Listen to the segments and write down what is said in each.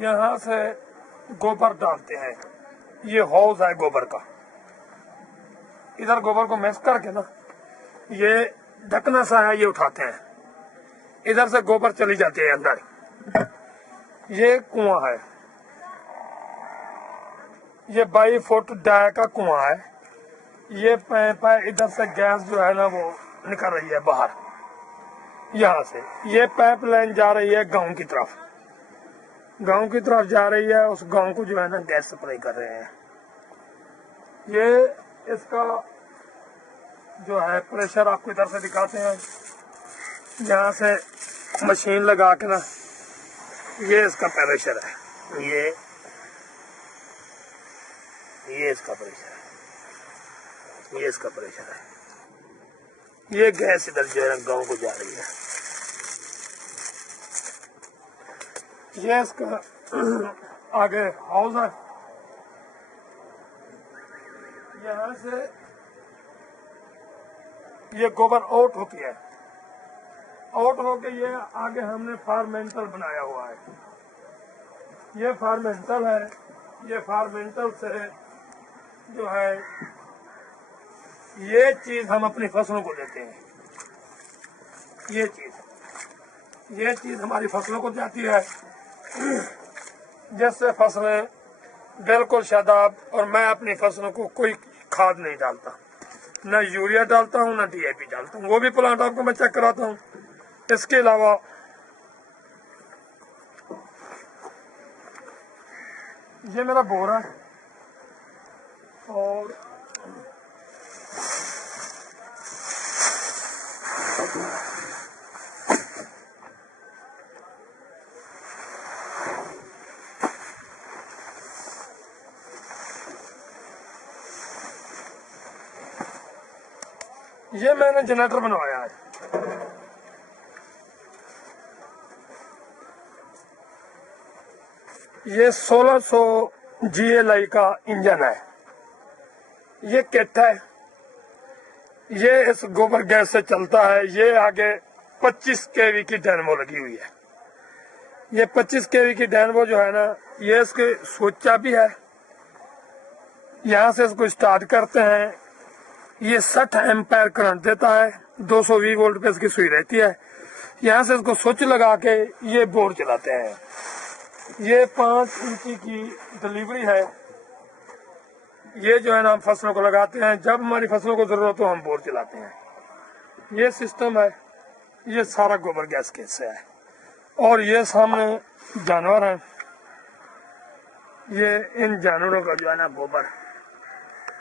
यहाँ से गोबर डालते हैं, ये हौज है गोबर का। इधर गोबर को मिक्स करके ना ये ढकना सा है, ये उठाते हैं, इधर से गोबर चली जाती है अंदर। ये कुआं है, ये 22 फुट डाय का कुआं है। ये पैप है, इधर से गैस जो है ना वो निकल रही है बाहर, यहाँ से ये पाइप लाइन जा रही है गांव की तरफ, गांव की तरफ जा रही है। उस गांव को जो है ना गैस सप्लाई कर रहे हैं। ये इसका जो है प्रेशर आपको इधर से दिखाते हैं, यहाँ से मशीन लगा के ना ये इसका प्रेशर है, ये इसका प्रेशर है, ये इसका प्रेशर है। ये गैस इधर जो है ना गांव को जा रही है। ये इसका आगे हाउस है, यहाँ से ये गोबर आउट होती है, आउट होके ये आगे हमने फार्मेंटल बनाया हुआ है। ये फार्मेंटल है, ये फार्मेंटल से जो है ये चीज हम अपनी फसलों को देते हैं। ये चीज हमारी फसलों को जाती है, जिससे फसलें बिल्कुल शादाब। और मैं अपनी फसलों को कोई खाद नहीं डालता, न यूरिया डालता हूँ, न DAP डालता हूँ। वो भी प्लांट आपको मैं चेक कराता हूँ। इसके अलावा ये मेरा बोरा है और ये मैंने जनरेटर बनवाया है। ये 1600 GLI का इंजन है, ये किट है, ये इस गोबर गैस से चलता है। ये आगे 25 kV की डायनेमो लगी हुई है। ये 25 kV की डायनेमो जो है ना, ये इसके स्विच चाबी है, यहाँ से इसको स्टार्ट करते हैं। ये 60 एम्पायर करंट देता है, 220 वोल्ट पे इसकी सुई रहती है। यहाँ से इसको स्विच लगा के ये बोर चलाते हैं। ये 5 इंची की डिलीवरी है। ये जो है ना हम फसलों को लगाते हैं, जब हमारी फसलों को जरूरत हो हम बोर चलाते हैं। ये सिस्टम है, ये सारा गोबर गैस के से है। और ये सामने जानवर हैं, ये इन जानवरों का जो है ना गोबर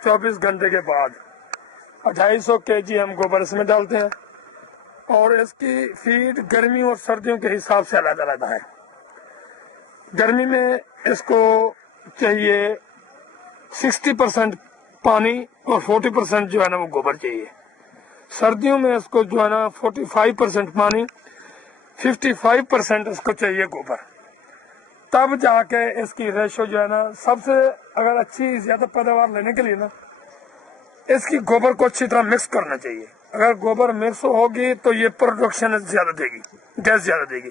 24 घंटे के बाद 250 kg हम गोबर इसमें डालते हैं। और इसकी फीड गर्मी और सर्दियों के हिसाब से अलग अलग है। गर्मी में इसको चाहिए 60% पानी और 40% जो है ना वो गोबर चाहिए। सर्दियों में इसको जो है ना 45% पानी, 55% इसको चाहिए गोबर। तब जाके इसकी रेशो जो है ना, सबसे अगर अच्छी ज्यादा पैदावार लेने के लिए ना इसकी गोबर को अच्छी तरह मिक्स करना चाहिए। अगर गोबर मिक्स होगी तो ये प्रोडक्शन ज्यादा देगी, गैस ज्यादा देगी।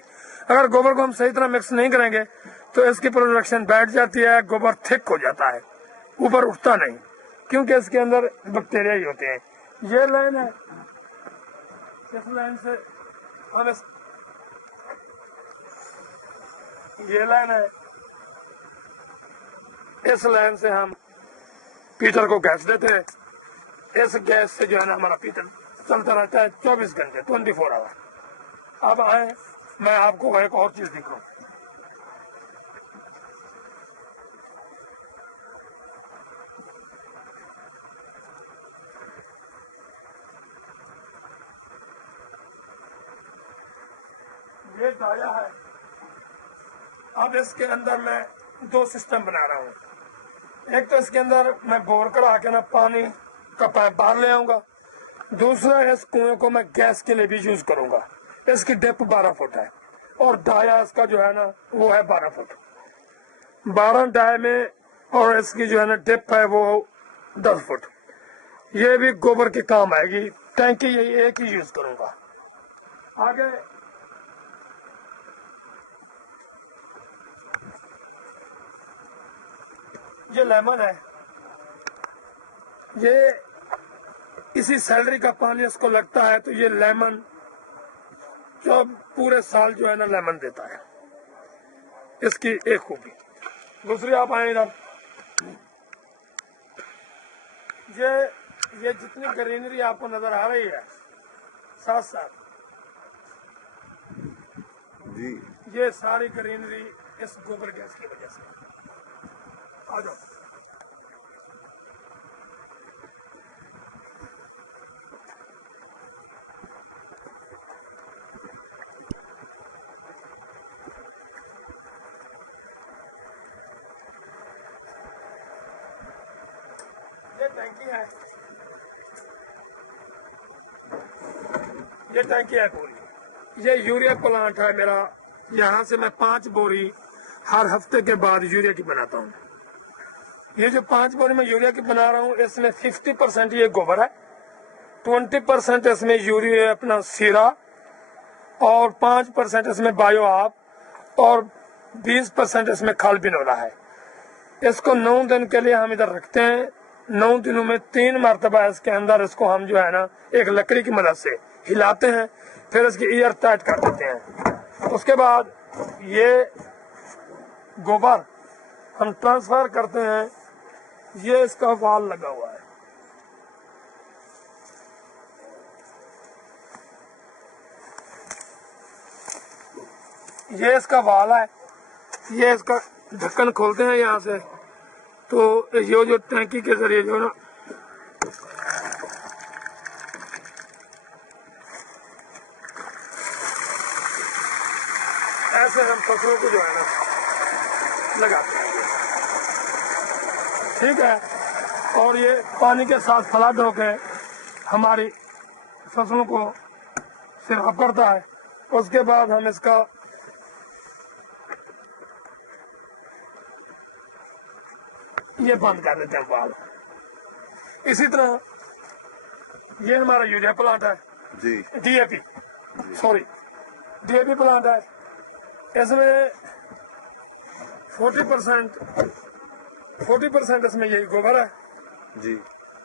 अगर गोबर को हम सही तरह मिक्स नहीं करेंगे तो इसकी प्रोडक्शन बैठ जाती है, गोबर थिक हो जाता है, ऊपर उठता नहीं, क्योंकि इसके अंदर बैक्टीरिया ही होते हैं। ये लाइन है, इस लाइन से हम ये लाइन है, इस लाइन से हम पीटर को गैस देते हैं। इस गैस से जो है ना हमारा पीटर चलता रहता है 24 घंटे, 24 आवर। अब आए, मैं आपको एक और चीज दिखाऊं। ڈایا ہے. اب اس کے اندر میں دو سسٹم بنا رہا ہوں. ایک تو اس کے اندر میں بور کرا کے نا پانی کا پائپ باہر لے آؤں گا. دوسرا اس کنویں کو میں گیس کے لیے بھی یوز کروں گا. اس کی ڈیپ 12 فٹ ہے اور ڈایا اس کا جو ہے نا وہ ہے 12 فٹ. 12 ڈائے میں اور اس کی جو ہے نا ڈیپ ہے وہ 10 فٹ. یہ بھی گوبر کے کام آئے گی. ٹینکی یہی ایک ہی یوز کروں گا. آگے یہ لیمن ہے. یہ اسی سیلری کا پانی اس کو لگتا ہے تو یہ لیمن جو پورے سال جو ہے نا لیمن دیتا ہے. اس کی ایک خوبی. دوسری آپ آئیں ادھر. یہ جتنی گرینری آپ کو نظر آ رہی ہے ساتھ ساتھ جی یہ ساری گرینری اس گوبر گیس کی وجہ سے. آ جاؤ. یہ ٹینکی ہے. یہ ٹینکی ہے پوری. یہ یوریا پلانٹ ہے میرا. یہاں سے میں 5 بوری ہر ہفتے کے بعد یوریا کی بناتا ہوں. یہ جو 5 بوری میں یوریا کی بنا رہا ہوں اس میں 50% یہ گوبر ہے, 20% اس میں یوریا اپنا سیرا اور 5% اس میں بایو آپ اور 20% اس میں کھال بنولا ہے. اس کو 9 دن کے لیے ہم ادھر رکھتے ہیں. 9 دنوں میں 3 مرتبہ اس کے اندر اس کو ہم جو ہے نا ایک لکڑی کی مدد سے ہلاتے ہیں, پھر اس کی ایئر ٹائٹ کر دیتے ہیں. اس کے بعد یہ گوبر ہم ٹرانسفر کرتے ہیں. یہ اس کا وال لگا ہوا ہے. یہ اس کا وال ہے. یہ اس کا ڈھکن کھولتے ہیں یہاں سے تو یہ جو ٹینکی کے ذریعے جو نا ایسے ہم فصلوں کو جو ہے نا لگاتے ہیں. ٹھیک ہے. اور یہ پانی کے ساتھ فلڈ ہو کے ہماری فصلوں کو سیراب کرتا ہے. اس کے بعد ہم اس کا یہ بند کر دیتے ہیں وال. اسی طرح یہ ہمارا یوریا پلانٹ ہے. G D A P plant ہے. اس میں 40% اس میں یہی گوبر ہے جی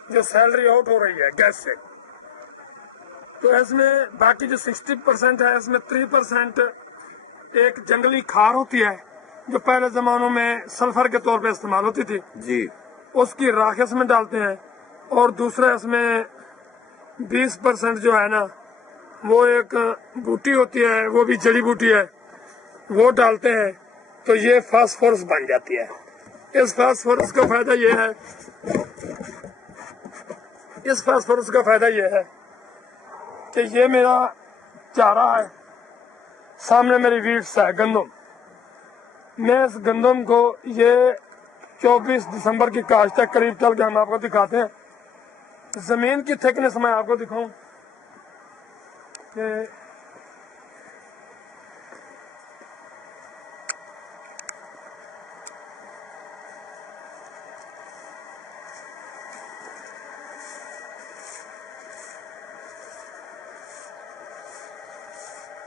جو سیلری آؤٹ ہو رہی ہے گیس سے. تو اس میں باقی جو 60% ہے اس میں 3% ایک جنگلی کھار ہوتی ہے جو پہلے زمانوں میں سلفر کے طور پہ استعمال ہوتی تھی. جی اس کی راکھ اس میں ڈالتے ہیں. اور دوسرا اس میں 20% جو ہے نا وہ ایک بوٹی ہوتی ہے, وہ بھی جڑی بوٹی ہے, وہ ڈالتے ہیں تو یہ فاسفورس بن جاتی ہے. اس فاسفورس کا فائدہ یہ ہے کہ یہ میرا چارہ ہے. سامنے میری ویٹس ہے گندم. میں اس گندم کو یہ 24 دسمبر کی کاشت تک قریب چل کے ہم آپ کو دکھاتے ہیں. زمین کی تھکنس میں آپ کو دکھاؤں کہ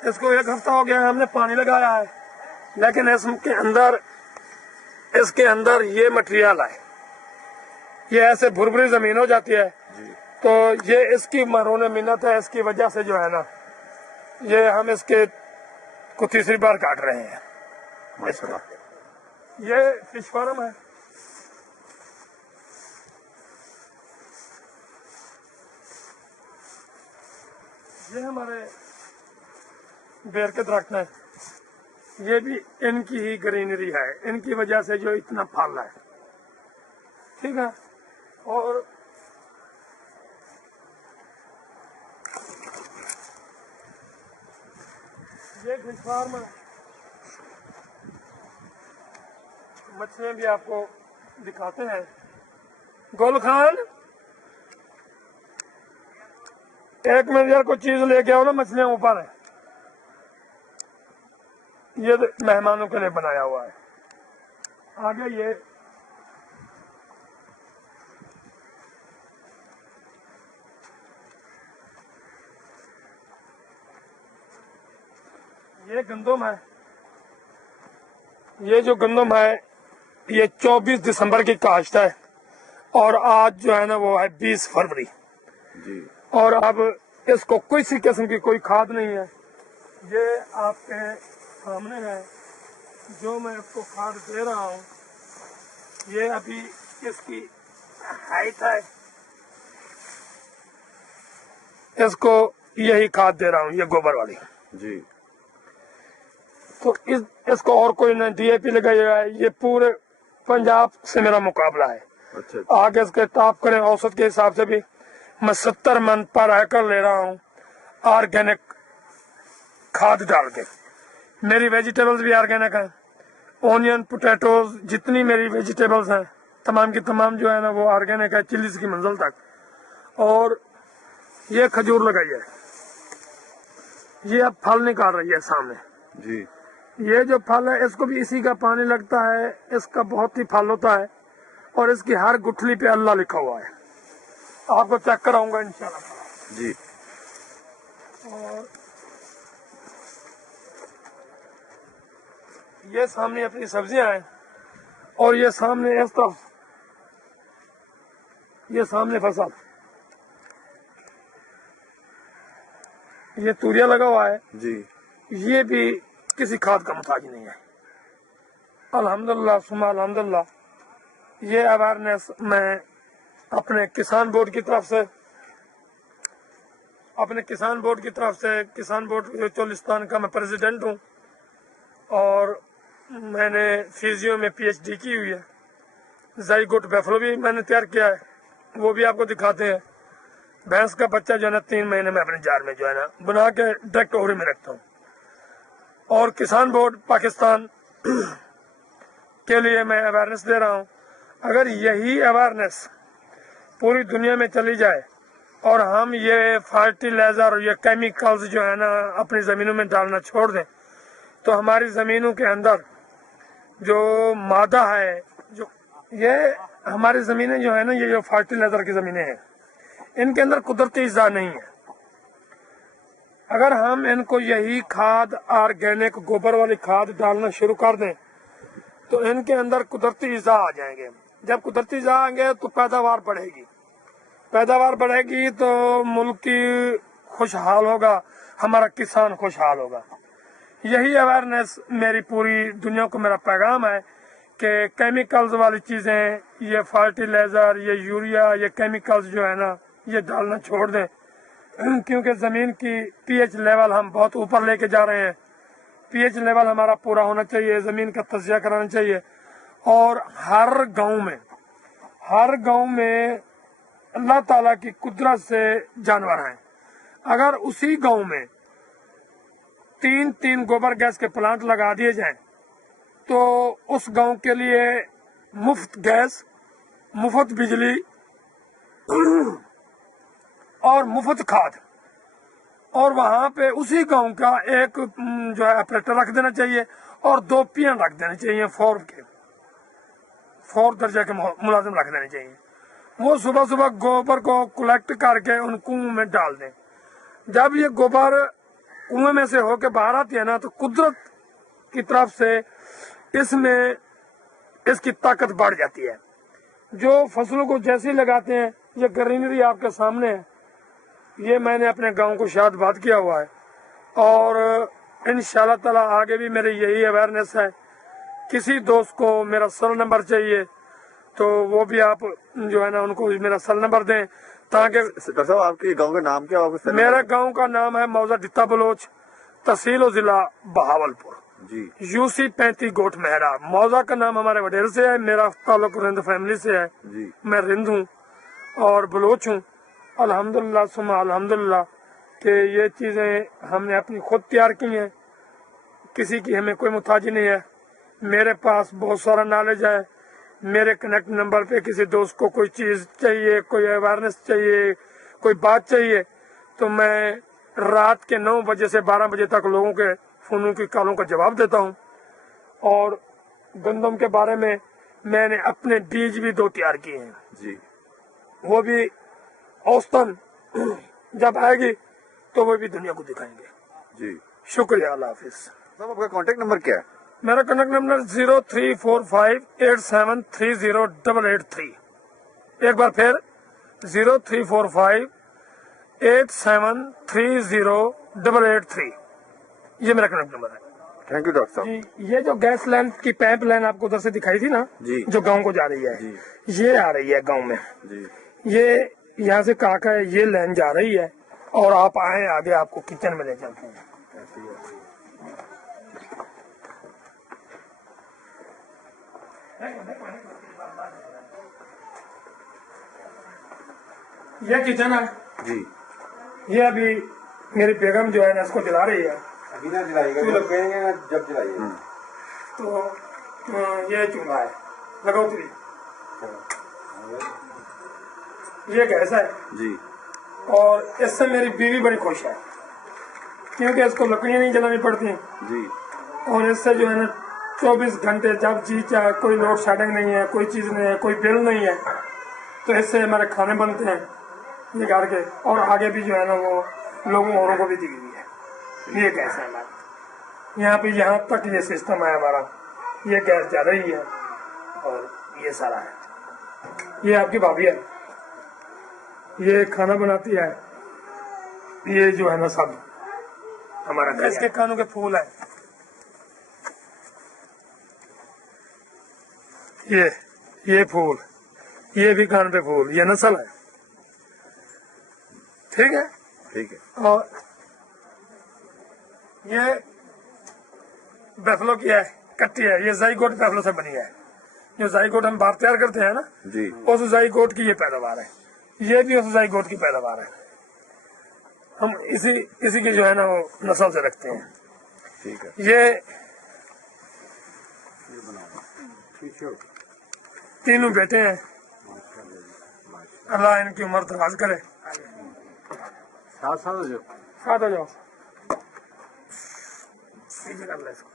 اس کو 1 ہفتہ ہو گیا ہے ہم نے پانی لگایا ہے, لیکن اس کے اندر یہ مٹیریل ہے. یہ ایسے بھربری زمین ہو جاتی ہے تو یہ اس کی مرہون منت ہے. اس کی وجہ سے جو ہے نا یہ ہم اس کے کو تیسری بار کاٹ رہے ہیں. یہ فش فارم ہے. یہ ہمارے بیر کے درخت ہیں. یہ بھی ان کی ہی گرینری ہے. ان کی وجہ سے جو اتنا پھل ہے. ٹھیک ہے. اور ये फिश फार्म है, मछलियाँ भी आपको दिखाते हैं। गोल खान, एक मिनट यार, कोई चीज लेके आओ ना, मछलियाँ ऊपर है। ये मेहमानों के लिए बनाया हुआ है। आगे ये गंदम है। ये जो गंदम है ये 24 दिसंबर की काश्त है और आज जो है ना वो है 20 फरवरी जी। और अब इसको किसी किस्म की कोई खाद नहीं है। ये आपके सामने है जो मैं इसको खाद दे रहा हूँ। ये अभी इसकी हाइट है, इसको यही खाद दे रहा हूँ, ये गोबर वाली जी। तो इसको और कोई नहीं, डीएपी लगाया है। ये पूरे पंजाब से मेरा मुकाबला है। अच्छा। आगे इसके टॉप करें औसत के हिसाब से भी मैं 70 मन पर एकड़ ले रहा हूँ ऑर्गेनिक खाद डाल के। मेरी वेजिटेबल्स भी ऑर्गेनिक हैं, ओनियन, पोटैटोज, जितनी मेरी वेजिटेबल्स हैं तमाम की तमाम जो है ना वो ऑर्गेनिक है, चिल्लीज की मंजिल तक। और ये खजूर लगाई है, ये अब फल निकाल रही है सामने जी। ये जो फल है इसको भी इसी का पानी लगता है, इसका बहुत ही फल होता है और इसकी हर गुठली पे अल्लाह लिखा हुआ है। आपको चेक कराऊंगा इंशाल्लाह जी। और ये सामने अपनी सब्जियां हैं और ये सामने इस तरफ ये सामने फसल, ये तूरिया लगा हुआ है जी। ये भी किसी खाद का मुताज नहीं है। अल्हम्दुलिल्लाह सुम्मा अल्हम्दुलिल्लाह। ये अवेयरनेस मैं अपने किसान बोर्ड की तरफ से किसान बोर्ड चोलिस्तान का मैं प्रेसिडेंट हूँ और मैंने फिजियो में पीएचडी की हुई है। ज़ाइगोट बेफलो भी मैंने तैयार किया है, वो भी आपको दिखाते हैं। भैंस का बच्चा जो है ना 3 महीने में अपने जार में जो है ना बना के डायरेक्ट ओहरे में रखता हूँ। और किसान बोर्ड पाकिस्तान के लिए मैं अवेयरनेस दे रहा हूँ। अगर यही अवेयरनेस पूरी दुनिया में चली जाए और हम ये फर्टिलाइजर और ये केमिकल्स जो है ना अपनी ज़मीनों में डालना छोड़ दें तो हमारी ज़मीनों के अंदर जो मादा है, जो ये हमारी ज़मीनें जो है ना, ये जो फर्टिलाइजर की ज़मीनें हैं इनके अंदर कुदरती इज़्ज़ा नहीं है। अगर हम इनको यही खाद ऑर्गेनिक गोबर वाली खाद डालना शुरू कर दें तो इनके अंदर कुदरती इज़्ज़ा आ जाएंगे। जब कुदरती इज़्ज़ा आएंगे तो पैदावार बढ़ेगी तो मुल्क की खुशहाल होगा, हमारा किसान खुशहाल होगा। यही अवेयरनेस मेरी पूरी दुनिया को मेरा पैगाम है कि केमिकल्स वाली चीज़ें, ये फर्टिलाइजर, ये यूरिया, ये केमिकल्स जो है ना ये डालना छोड़ दें क्योंकि ज़मीन की पीएच लेवल हम बहुत ऊपर लेके जा रहे हैं। पीएच लेवल हमारा पूरा होना चाहिए, ज़मीन का तज़किया कराना चाहिए। और हर गांव में अल्लाह ताला की कुदरत से जानवर हैं। अगर उसी गांव में 3 गोबर गैस के प्लांट लगा दिए जाएं तो उस गांव के लिए मुफ्त गैस, मुफ्त बिजली और मुफ्त खाद, और वहां पे उसी गांव का एक जो है ऑपरेटर रख देना चाहिए और 2 पियन रख देने चाहिए, 4 दर्जे के मुलाजिम रख देने चाहिए। वो सुबह सुबह गोबर को कलेक्ट करके उन कुओं में डाल दें। जब ये गोबर कुएं में से होके बाहर आती है ना तो कुदरत की तरफ से इसमें इसकी ताकत बढ़ जाती है। जो फसलों को जैसे लगाते हैं, ये ग्रीनरी आपके सामने है, ये मैंने अपने गांव को शादबाद किया हुआ है और इंशाल्लाह ताला आगे भी मेरी यही अवेयरनेस है। किसी दोस्त को मेरा सेल नंबर चाहिए तो वो भी आप जो है ना उनको मेरा सेल नंबर दें ताकि। डॉक्टर साहब आपके गांव का नाम क्या है? मेरे गांव का नाम है मौजा डित्ता बलोच, तहसील और जिला बहावलपुर जी। यूसी 35 गोट मेहरा। मौजा का नाम हमारे वडेर से है, मेरा ताल्लुक रिंद फैमिली से है जी। मैं रिंद हूँ और बलोच हूँ। अल्हम्दुलिल्लाह सुम्मा अल्हम्दुलिल्लाह कि ये चीज़ें हमने अपनी खुद तैयार की हैं किसी की हमें कोई मुताजी नहीं है। मेरे पास बहुत सारा नॉलेज है। मेरे कनेक्ट नंबर पे किसी दोस्त को कोई चीज चाहिए, कोई अवेयरनेस चाहिए, कोई बात चाहिए, तो मैं रात के 9 बजे से 12 बजे तक लोगों के फोनों की कॉलों का जवाब देता हूँ। और गंदम के बारे में मैंने अपने बीज भी 2 तैयार किए हैं जी। वो भी औसतन जब आएगी तो वो भी दुनिया को दिखाएंगे जी। शुक्रिया, अल्लाह हाफिज। साहब आपका कांटेक्ट नंबर क्या है? मेरा कनेक्ट नंबर 034587308883। एक बार फिर 034587308883। ये मेरा कनेक्ट नंबर है थैंक यू डॉक्टर साहब। जी। ये जो गैस लाइन की पाइप लाइन आपको उधर से दिखाई थी ना जी। जो गांव को जा रही है जी। ये आ रही है गांव में जी। ये यहाँ से काका है, ये लाइन जा रही है और आप आए आगे आपको किचन में ले चलते हैं। ये किचन है जी। ये अभी मेरी बेगम जो है ना इसको जला रही है। अभी ना जलाइएगा, जब कहेंगे ना जब जलाइएगा। तो ये चूल्हा है लगोतरी, ये गैस है जी। और इससे मेरी बीवी बड़ी खुश है क्योंकि इसको लकड़ियाँ नहीं जलानी पड़ती जी। और इससे जो है ना 24 घंटे जब जी चाहे, कोई लोड शेडिंग नहीं है, कोई चीज नहीं है, कोई बिल नहीं है, तो इससे हमारे खाने बनते हैं ये घर के। और आगे भी जो है ना वो लोगों औरों को भी दी हुई है। ये गैस है हमारा यहाँ पे, यहाँ तक ये सिस्टम है हमारा। ये गैस जा रही है और ये सारा है। ये आपकी भाभी है, ये खाना बनाती है। ये जो है ना सब हमारा गैस के कानों के फूल है। ये फूल, ये भी कान पे फूल, ये नस्ल है। ठीक है। ठीक है। और ये बेफलो की है, कट्टी है। ये जाइगोट बेफलो से बनी है। जो जाइगोट हम बाहर तैयार करते हैं ना जी। उस जाइगोट की ये पैदावार है। ये भी उस जाइगोट की पैदावार है। हम इसी की जो है ना वो नस्ल से रखते हैं। ठीक है। ये तीनों बेटे हैं, अल्लाह इनकी उम्र दराज करे। साथ साथ हो जाओ। साथ हो जाओ, सीधे कर ले इसको।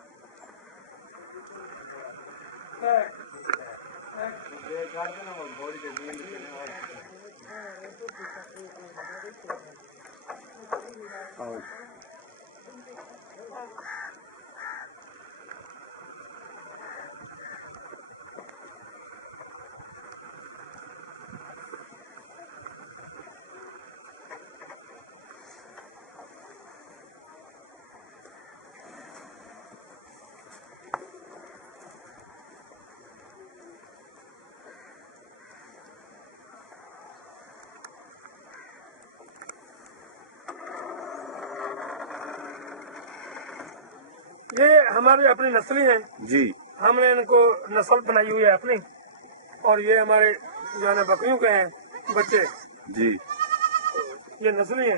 ये हमारी अपनी नस्ली है जी। हमने इनको नस्ल बनाई हुई है अपनी। और ये हमारे जो है ना बकरियों के हैं बच्चे, जी। ये नस्ली है।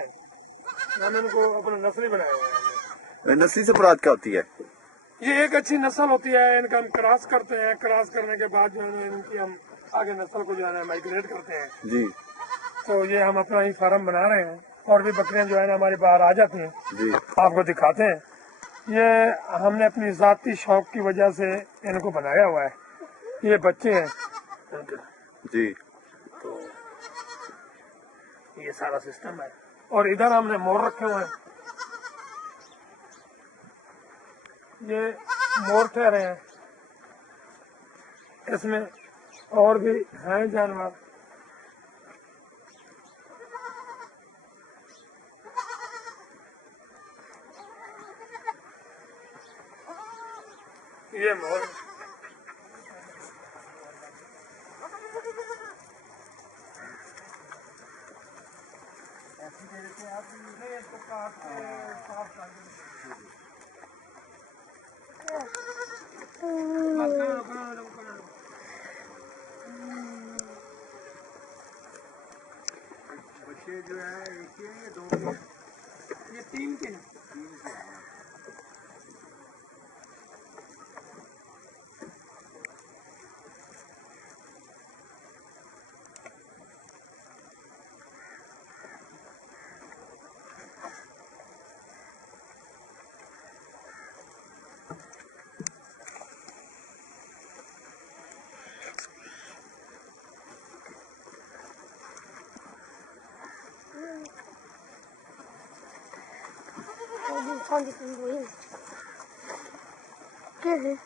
हमने इनको अपना नस्ली बनाया हुआ है। नस्ली से मुराद क्या होती है? ये एक अच्छी नस्ल होती है, इनका हम क्रॉस करते हैं। क्रॉस करने के बाद जो है इनकी हम आगे नस्ल को जो है ना माइग्रेट करते हैं। जी। तो ये हम अपना ही फार्म बना रहे हैं और भी बकरियां जो है ना हमारी बाहर आ जाती हैं। जी। आपको दिखाते हैं। ये हमने अपनी जाती शौक की वजह से इनको बनाया हुआ है। ये बच्चे हैं जी। तो ये सारा सिस्टम है। और इधर हमने मोर रखे हुए हैं। ये मोर ठहरे हैं, इसमें और भी हैं जानवर। ये मोर बच्चे जो है एक के हैं या दो के हैं? ये 3 के हैं। Onde tem dois? Quer ver?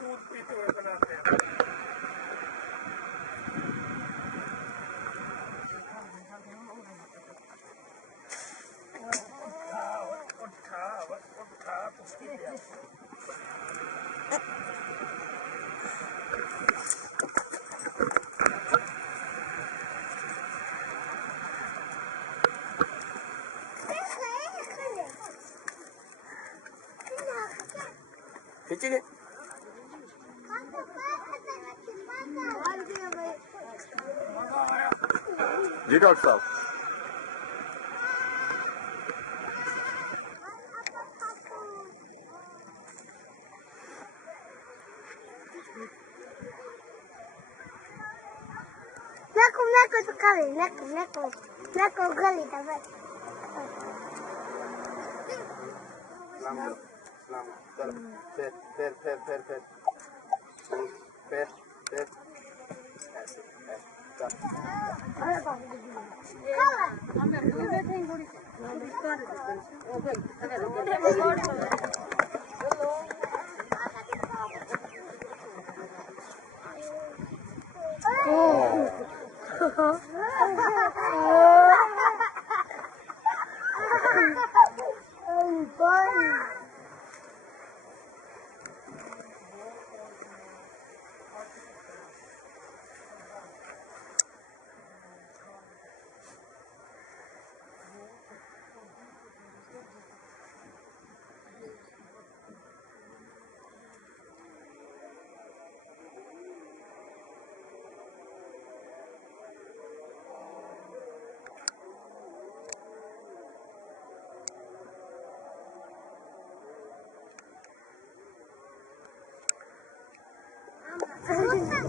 दूध पीते हुए बनाते हैं। खींचेंगे जी डॉक्टर साहब। Neko to kali, neko gali давай. चलो फिर ऐसे चल। Thank you.